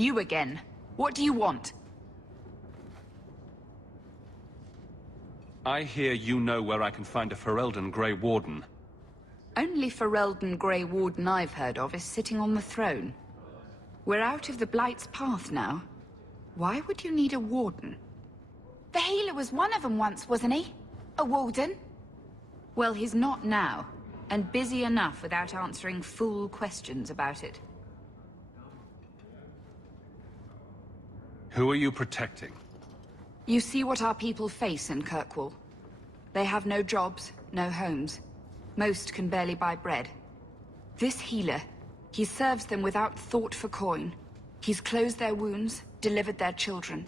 You again. What do you want? I hear you know where I can find a Ferelden Grey Warden. Only Ferelden Grey Warden I've heard of is sitting on the throne. We're out of the Blight's path now. Why would you need a warden? The healer was one of them once, wasn't he? A warden? Well, he's not now, and busy enough without answering fool questions about it. Who are you protecting? You see what our people face in Kirkwall. They have no jobs, no homes. Most can barely buy bread. This healer, he serves them without thought for coin. He's closed their wounds, delivered their children.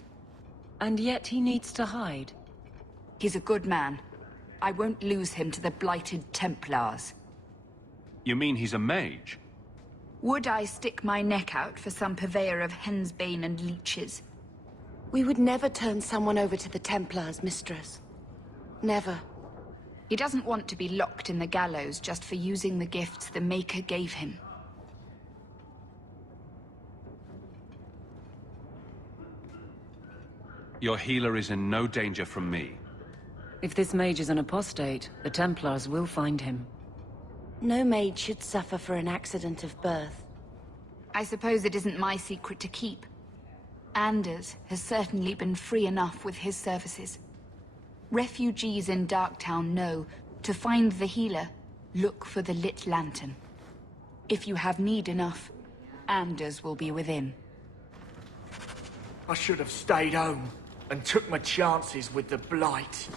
And yet he needs to hide. He's a good man. I won't lose him to the blighted Templars. You mean he's a mage? Would I stick my neck out for some purveyor of hensbane and leeches? We would never turn someone over to the Templars, mistress. Never. He doesn't want to be locked in the gallows just for using the gifts the Maker gave him. Your healer is in no danger from me. If this mage is an apostate, the Templars will find him. No maid should suffer for an accident of birth. I suppose it isn't my secret to keep. Anders has certainly been free enough with his services. Refugees in Darktown know, to find the healer, look for the lit lantern. If you have need enough, Anders will be within. I should have stayed home and took my chances with the Blight.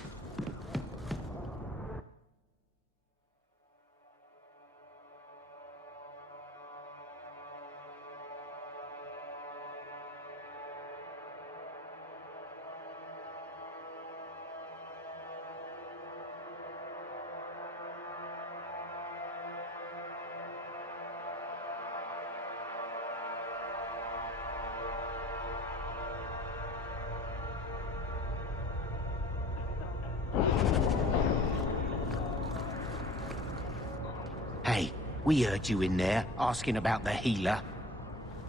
Hey, we heard you in there, asking about the healer.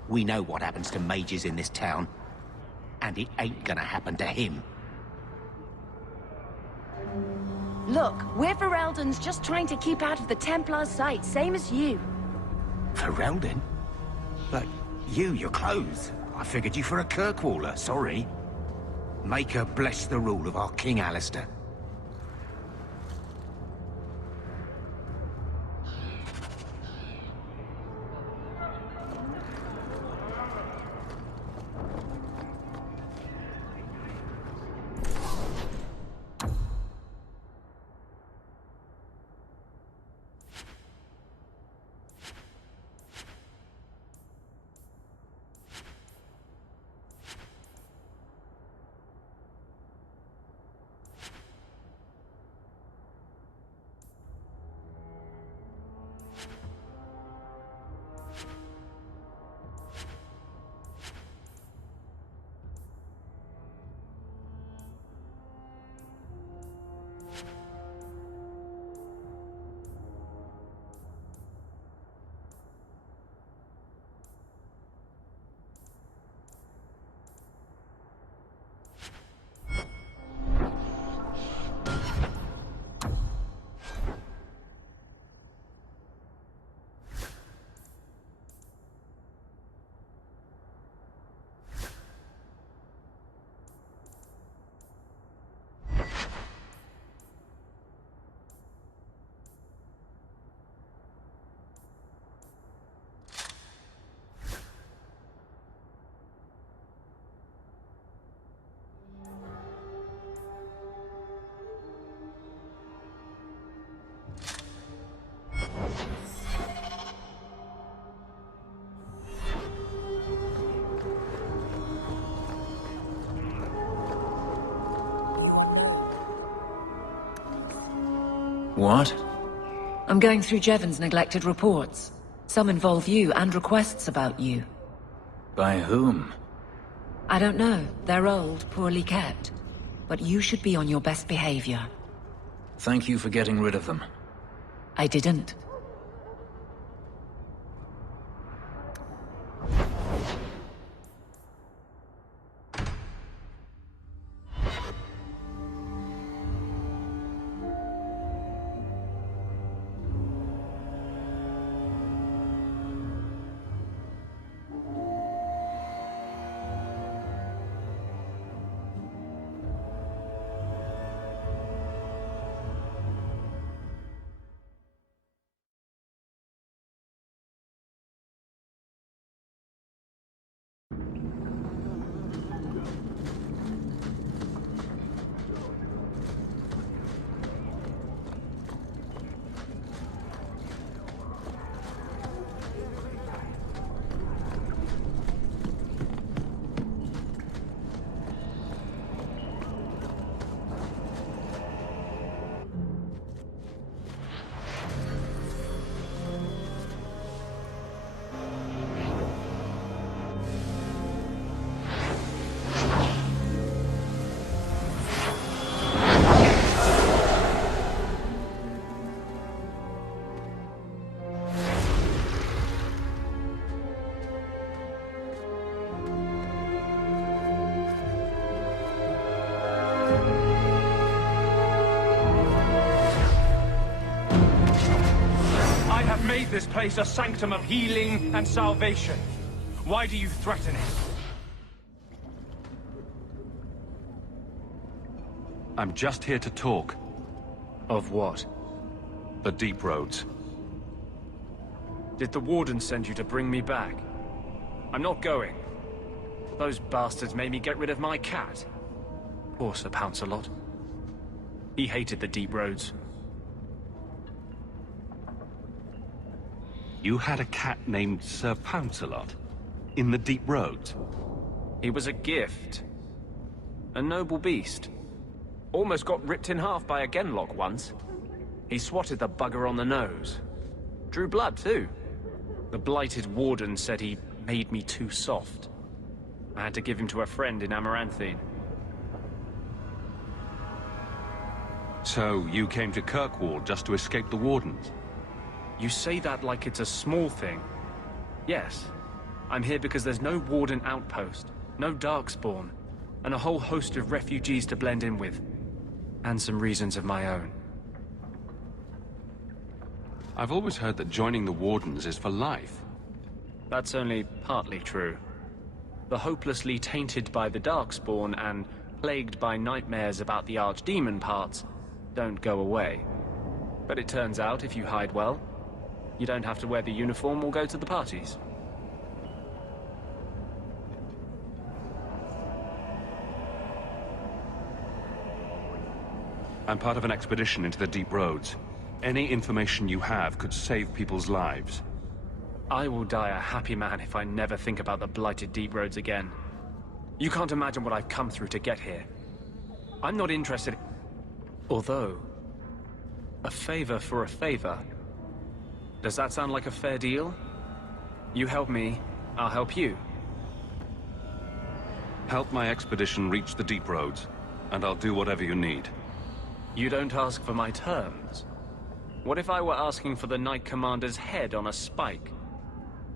We know what happens to mages in this town. And it ain't gonna happen to him. Look, we're Fereldans just trying to keep out of the Templars' sight, same as you. Ferelden? But you're clothes. I figured you for a Kirkwaller, sorry. Maker bless the rule of our King Alistair. What? I'm going through Jevon's neglected reports. Some involve you and requests about you. By whom? I don't know. They're old, poorly kept. But you should be on your best behavior. Thank you for getting rid of them. I didn't. I have made this place a sanctum of healing and salvation. Why do you threaten it? I'm just here to talk. Of what? The deep roads. Did the Warden send you to bring me back? I'm not going. Those bastards made me get rid of my cat. Poor Sir Pouncelot. He hated the deep roads. You had a cat named Sir Pouncelot? In the deep roads? He was a gift. A noble beast. Almost got ripped in half by a Genlock once. He swatted the bugger on the nose. Drew blood, too. The blighted Warden said he made me too soft. I had to give him to a friend in Amaranthine. So, you came to Kirkwall just to escape the Wardens? You say that like it's a small thing. Yes. I'm here because there's no Warden outpost, no Darkspawn, and a whole host of refugees to blend in with. And some reasons of my own. I've always heard that joining the Wardens is for life. That's only partly true. The hopelessly tainted by the Darkspawn and plagued by nightmares about the Archdemon parts don't go away. But it turns out, if you hide well, you don't have to wear the uniform or go to the parties. I'm part of an expedition into the deep roads. Any information you have could save people's lives. I will die a happy man if I never think about the blighted deep roads again. You can't imagine what I've come through to get here. I'm not interested... Although... a favor for a favor. Does that sound like a fair deal? You help me, I'll help you. Help my expedition reach the deep roads, and I'll do whatever you need. You don't ask for my terms. What if I were asking for the Knight Commander's head on a spike?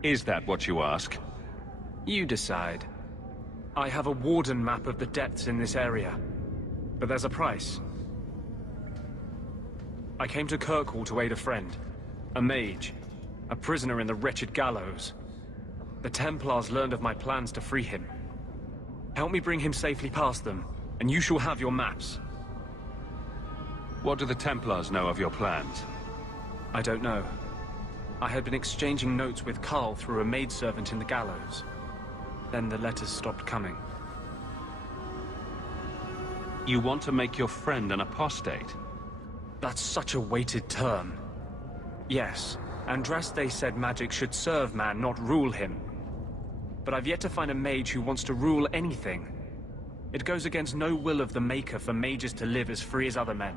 Is that what you ask? You decide. I have a Warden map of the depths in this area. But there's a price. I came to Kirkwall to aid a friend. A mage. A prisoner in the wretched gallows. The Templars learned of my plans to free him. Help me bring him safely past them, and you shall have your maps. What do the Templars know of your plans? I don't know. I had been exchanging notes with Carl through a maidservant in the gallows. Then the letters stopped coming. You want to make your friend an apostate? That's such a weighted term. Yes, Andraste said magic should serve man, not rule him. But I've yet to find a mage who wants to rule anything. It goes against no will of the Maker for mages to live as free as other men.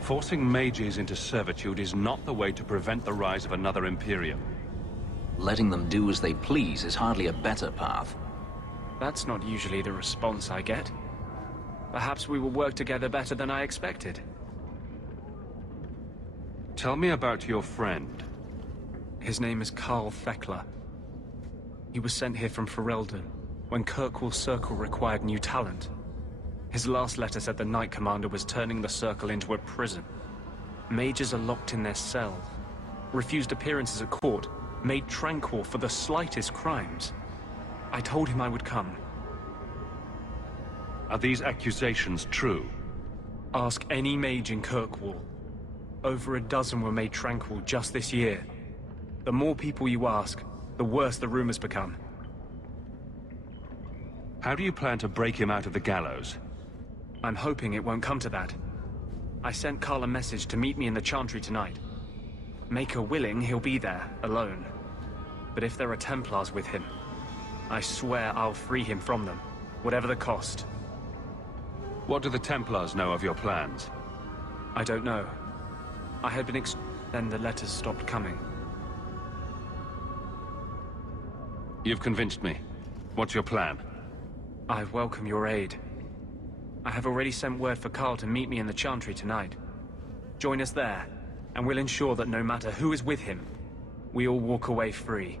Forcing mages into servitude is not the way to prevent the rise of another Imperium. Letting them do as they please is hardly a better path. That's not usually the response I get. Perhaps we will work together better than I expected. Tell me about your friend. His name is Carl Thekla. He was sent here from Ferelden, when Kirkwall Circle required new talent. His last letter said the Knight Commander was turning the Circle into a prison. Mages are locked in their cells, refused appearances at court, made tranquil for the slightest crimes. I told him I would come. Are these accusations true? Ask any mage in Kirkwall. Over a dozen were made tranquil just this year. The more people you ask, the worse the rumors become. How do you plan to break him out of the gallows? I'm hoping it won't come to that. I sent Carl a message to meet me in the Chantry tonight. Maker willing, he'll be there, alone. But if there are Templars with him, I swear I'll free him from them, whatever the cost. What do the Templars know of your plans? I don't know. I had been then the letters stopped coming. You've convinced me. What's your plan? I welcome your aid. I have already sent word for Carl to meet me in the Chantry tonight. Join us there, and we'll ensure that no matter who is with him, we all walk away free.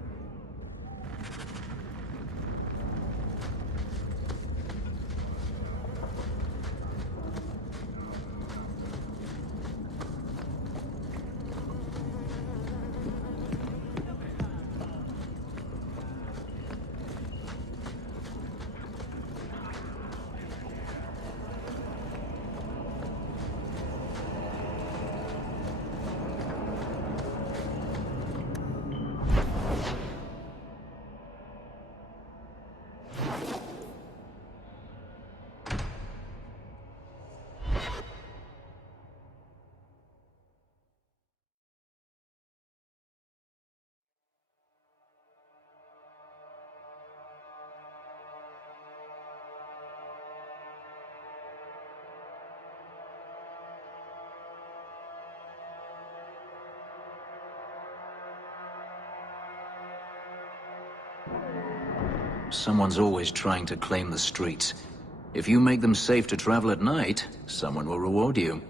someone's always trying to claim the streets. If you make them safe to travel at night, someone will reward you.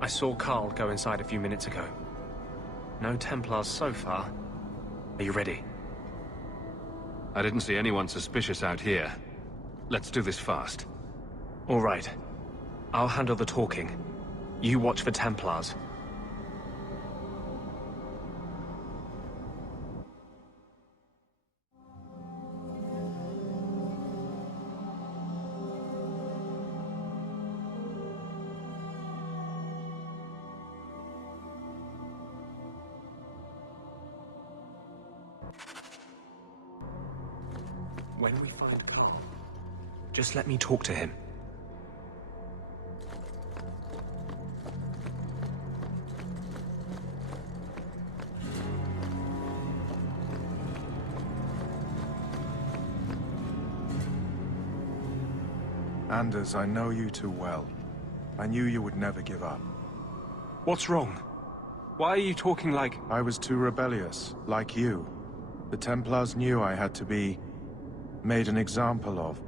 I saw Carl go inside a few minutes ago. No Templars so far. Are you ready? I didn't see anyone suspicious out here. Let's do this fast. All right. I'll handle the talking. You watch for Templars. When we find Carl, just let me talk to him. Anders, I know you too well. I knew you would never give up. What's wrong? Why are you talking like... I was too rebellious, like you. The Templars knew I had to be... made an example of.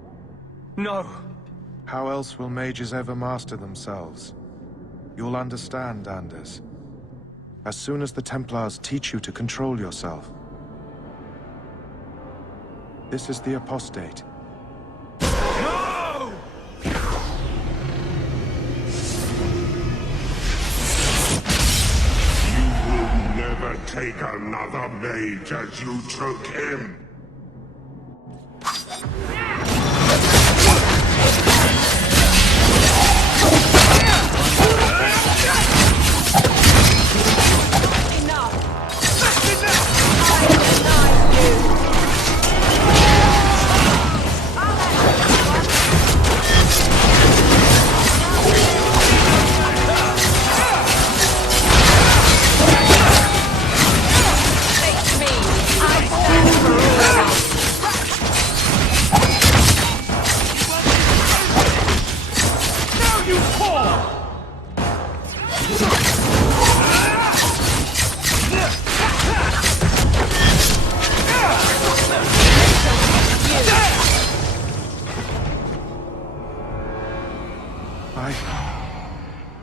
No! How else will mages ever master themselves? You'll understand, Anders. As soon as the Templars teach you to control yourself. This is the apostate. No! You will never take another mage as you took him.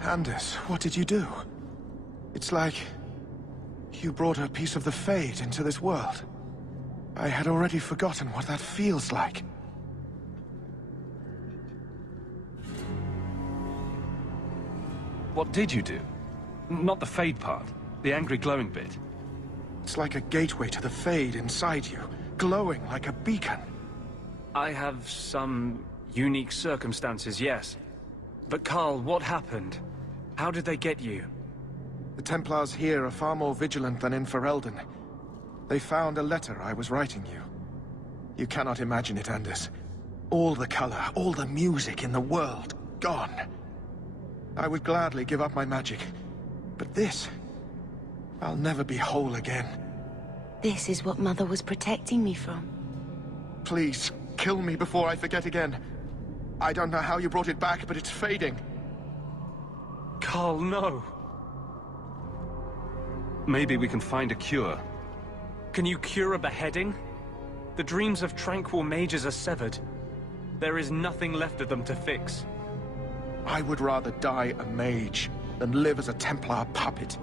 Anders, what did you do? It's like... you brought a piece of the Fade into this world. I had already forgotten what that feels like. What did you do? Not the Fade part. The angry glowing bit. It's like a gateway to the Fade inside you, glowing like a beacon. I have some unique circumstances, yes. But Carl, what happened? How did they get you? The Templars here are far more vigilant than in Ferelden. They found a letter I was writing you. You cannot imagine it, Anders. All the color, all the music in the world, gone. I would gladly give up my magic. But this... I'll never be whole again. This is what Mother was protecting me from. Please, kill me before I forget again. I don't know how you brought it back, but it's fading. Carl, no! Maybe we can find a cure. Can you cure a beheading? The dreams of tranquil mages are severed. There is nothing left of them to fix. I would rather die a mage than live as a Templar puppet.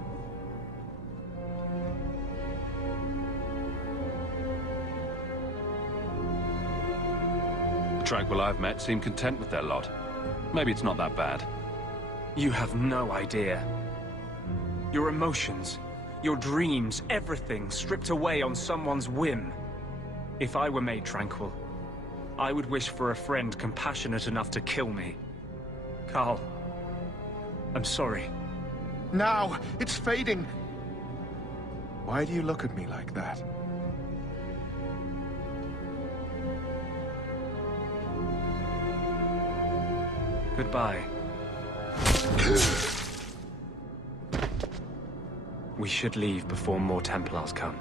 The Tranquil I've met seem content with their lot. Maybe it's not that bad. You have no idea. Your emotions, your dreams, everything stripped away on someone's whim. If I were made tranquil, I would wish for a friend compassionate enough to kill me. Carl, I'm sorry. Now! It's fading! Why do you look at me like that? Goodbye. We should leave before more Templars come.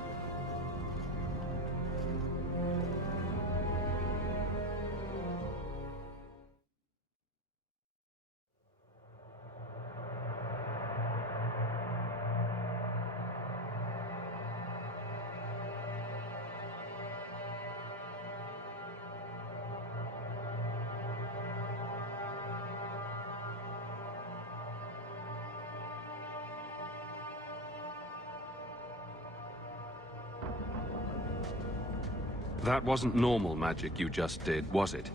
That wasn't normal magic you just did, was it?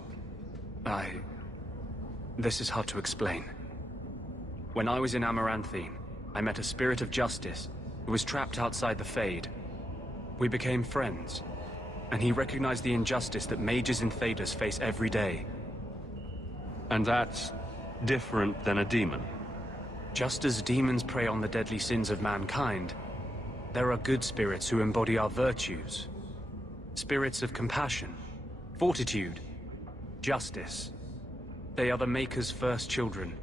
This is hard to explain. When I was in Amaranthine, I met a spirit of justice who was trapped outside the Fade. We became friends, and he recognized the injustice that mages in Thedas face every day. And that's different than a demon? Just as demons prey on the deadly sins of mankind, there are good spirits who embody our virtues. Spirits of compassion, fortitude, justice. They are the Maker's first children,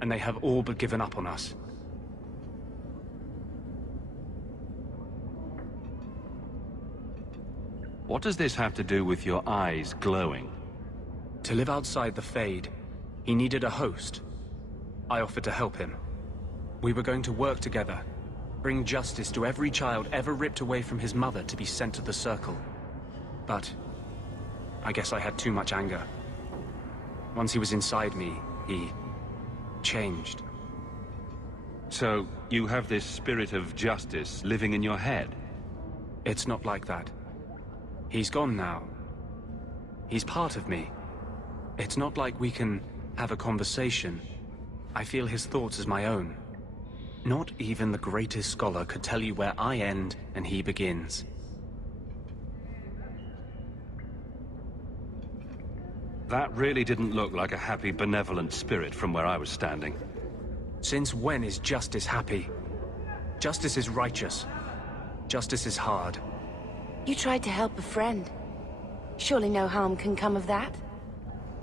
and they have all but given up on us. What does this have to do with your eyes glowing? To live outside the Fade, he needed a host. I offered to help him. We were going to work together, bring justice to every child ever ripped away from his mother to be sent to the Circle. But I guess I had too much anger. Once he was inside me, he changed. So, you have this spirit of justice living in your head? It's not like that. He's gone now. He's part of me. It's not like we can have a conversation. I feel his thoughts as my own. Not even the greatest scholar could tell you where I end and he begins. That really didn't look like a happy, benevolent spirit from where I was standing. Since when is justice happy? Justice is righteous. Justice is hard. You tried to help a friend. Surely no harm can come of that?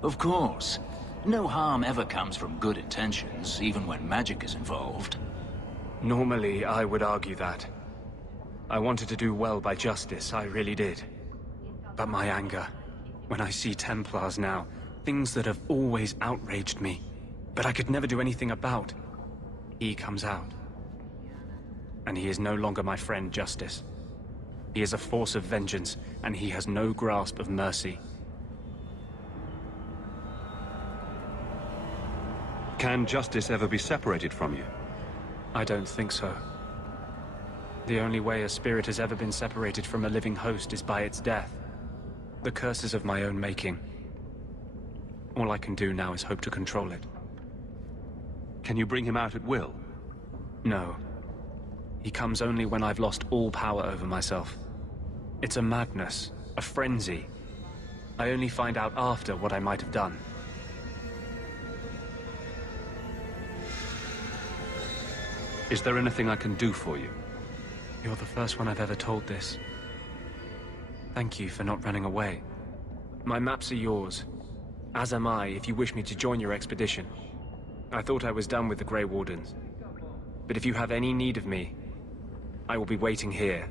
Of course. No harm ever comes from good intentions, even when magic is involved. Normally, I would argue that. I wanted to do well by justice, I really did. But my anger, when I see Templars now, things that have always outraged me, but I could never do anything about, he comes out. And he is no longer my friend, Justice. He is a force of vengeance, and he has no grasp of mercy. Can justice ever be separated from you? I don't think so. The only way a spirit has ever been separated from a living host is by its death. The curse is of my own making. All I can do now is hope to control it. Can you bring him out at will? No. He comes only when I've lost all power over myself. It's a madness, a frenzy. I only find out after what I might have done. Is there anything I can do for you? You're the first one I've ever told this. Thank you for not running away. My maps are yours, as am I if you wish me to join your expedition. I thought I was done with the Grey Wardens. But if you have any need of me, I will be waiting here.